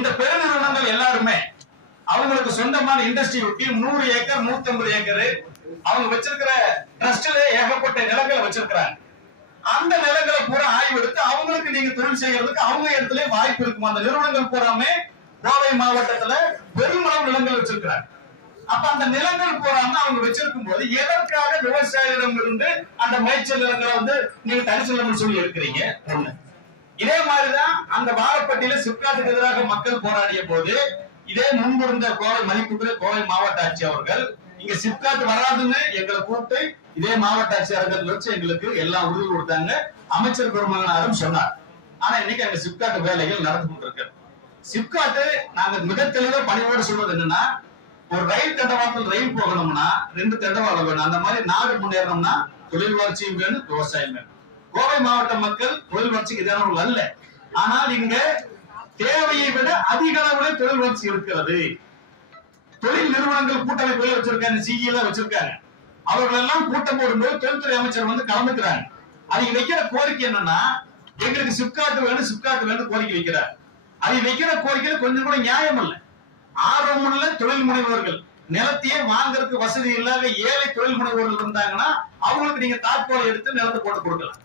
இந்த பெருநிறுவனங்கள் எல்லாருமே அவங்களுக்கு சொந்தமான இண்டஸ்ட்ரி ஒட்டி நூறு ஏக்கர் நூத்தி ஐம்பது ஏக்கர் அவங்க வச்சிருக்கிற ட்ரஸ்ட்ல ஏகப்பட்ட நிலங்களை வச்சிருக்கிறாங்க. அந்த நிலங்களை பூரா ஆய்வு எடுத்து அவங்களுக்கு நீங்க தொழில் செய்யறதுக்கு அவங்க இடத்துல வாய்ப்பு இருக்கும்? அந்த நிறுவனங்கள் பூராமே கோவை மாவட்டத்துல பெருமளவு நிலங்கள் வச்சிருக்கிறாங்க. அப்ப அந்த நிலங்கள் பூராம அவங்க வச்சிருக்கும் போது எதற்காக விவசாயிகளிடம் இருந்து அந்த மேய்ச்சல் நிலங்களை வந்து நீங்க தனி சொல்லணும்னு சொல்லி இருக்கிறீங்க ஒண்ணு. இதே மாதிரிதான் அந்த வாரப்பட்டியில சிப்காட்டுக்கு எதிராக மக்கள் போராடிய போது இதே முன்பு இருந்த கோவை மதிப்புக்குரிய கோவை மாவட்ட ஆட்சி அவர்கள் இங்க சிப்காட் வராதுன்னு எங்களை கூப்பிட்டு இதே மாவட்ட ஆட்சியாளர்கள் வச்சு எங்களுக்கு எல்லா உறுதி கொடுத்தாங்க. அமைச்சர் பெருமகனாரும் சொன்னார். ஆனா இன்னைக்கு அங்க சிப்காட் வேலைகள் நடந்து கொண்டிருக்கு சிப்காட்டு நாங்க மிக தெளிவா பணிவோடு சொல்வது என்னன்னா ஒரு ரயில் தண்டவாளத்தில் ரயில் போகணும்னா ரெண்டு தண்டவாளம் வேணும். அந்த மாதிரி நாடு முன்னேறணும்னா தொழில் வளர்ச்சியும் வேணும் விவசாயம் வேணும். கோவை மாவட்ட மக்கள் தொழில் வளர்ச்சிக்கு எதிரானவர்கள் அல்ல. ஆனால் இங்க தேவையை விட அதிக அளவுல தொழில் வளர்ச்சி இருக்கிறது. தொழில் நிறுவனங்கள் கூட்டமைப்புகள் வச்சிருக்காங்க சிஇல வச்சிருக்காங்க அவர்கள் எல்லாம் கூட்டம் போடும்போது தொழில்துறை அமைச்சர் வந்து கலந்துக்கிறாங்க. அவங்க வைக்கிற கோரிக்கை என்னன்னா எங்களுக்கு சிப்காட்டு வேணும் சிப்காட்டு வேணும் கோரிக்கை வைக்கிறார். அது வைக்கிற கோரிக்கையில கொஞ்சம் கூட நியாயம் இல்லை. ஆர்வமுள்ள தொழில் முனைவோர்கள் நிலத்தையே வாங்குறதுக்கு வசதி இல்லாத ஏழை தொழில் முனைவோர்கள் இருந்தாங்கன்னா அவங்களுக்கு நீங்க தாக்கோலை எடுத்து நிலத்தை போட்டு கொடுக்கலாம்.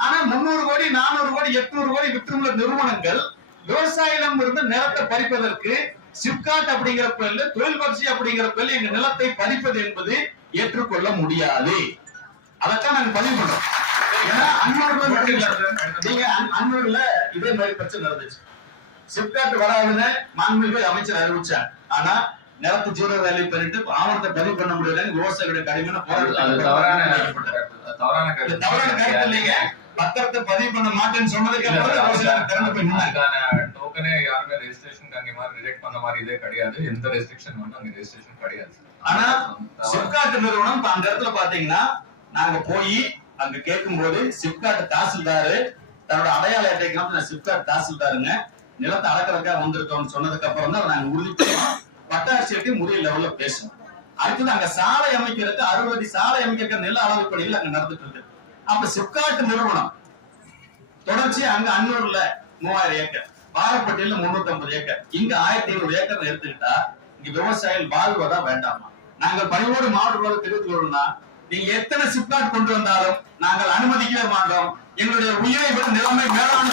ஆனா முன்னூறு கோடி நானூறு கோடி எட்நூறு கோடி விற்றுள்ள நிறுவனங்கள் விவசாயிடம் இருந்து நிலத்தை பறிப்பதற்கு சிப்காட் அப்படிங்கிற பேர்ல தொழில் வளர்ச்சி அப்படிங்கிற பேர்ல எங்க நிலத்தை பறிப்பது என்பது ஏற்றுக்கொள்ள முடியாது. அதைத்தான் நாங்க பதிவு பண்றோம். ஏன்னா அன்னூர்ல மட்டும் இல்ல. நீங்க அன்- அன்னூர்ல இதே மாதிரி பிரச்சனை நடந்துச்சு. சிப்காட் வராதுன்னு மாண்புமிகு அமைச்சர் அறிவிச்சார். ஆனா நிலத்து ஜீரோ வேலை பண்ணிட்டு ஆவணத்தை பதிவு பண்ண முடியலன்னு விவசாயிகளுடைய கடுமையான போராட்டம் தவறான. தவறான கருத்து இல்லைங்க. பத்திரத்தை பதிவு பண்ண மாட்டேன்னு சொன்னதுக்கு அப்புறம் திறந்து போய் நின்னாங்க அதுக்கான டோக்கனே யாருமே ரெஜிஸ்ட்ரேஷன் அங்க மாதிரி ரிஜெக்ட் பண்ண மாதிரி இதே கிடையாது. எந்த ரெஸ்ட்ரிக்ஷன் வந்து அங்க ரெஜிஸ்ட்ரேஷன் கிடையாது. ஆனா. சிப்காட் நிறுவனம் அந்த இடத்துல பாத்தீங்கன்னா நாங்க போய் அங்க கேட்கும்போது சிப்காட் தாசில்தாரு தன்னோட அடையாள அட்டை காமிச்சு நான் சிப்காட் தாசில்தாருங்க. நிலத்தை அளக்கிறதுக்காக வந்திருக்கோம்னு சொன்னதுக்கு அப்புறம் தான் நாங்க உறுதி பண்ணோம் வட்டாட்சியர்கிட்ட முறைய லெவல்ல பேசணும். அடுத்தது அங்க சாலை அமைக்கிறதுக்கு அறுபது சாலை அமைக்கிற நில அளவு பணிகள் அங்க நடந்துட்டு இருக்கு. அப்ப சிப்காட் நிறுவனம். தொடர்ச்சி அங்க அன்னூர்ல மூவாயிரம் ஏக்கர் பாரப்பட்டியில முன்னூத்தி ஐம்பது ஏக்கர். இங்க ஆயிரத்தி ஐநூறு ஏக்கர் எடுத்துக்கிட்டா இங்க விவசாயிகள் வாழ்வதா வேண்டாமா? நாங்கள் பணிவோடு மாவட்ட தெரிவித்துக் கொள்ளணும்னா நீங்க எத்தனை சிப்காட் கொண்டு வந்தாலும் நாங்கள் அனுமதிக்கவே மாட்டோம். எங்களுடைய உயிரை விட நிலைமை மேலான.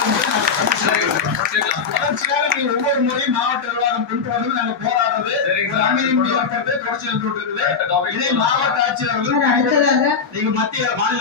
தொடர்ச்சியாக நீங்க ஒவ்வொரு முறையும் மாவட்ட நிர்வாகம் கொண்டு வந்து நாங்க போராடுறது தொடர்ச்சி இருக்குது. இதே மாவட்ட ஆட்சியர்கள் அடுத்ததாக நீங்க மத்திய மாநில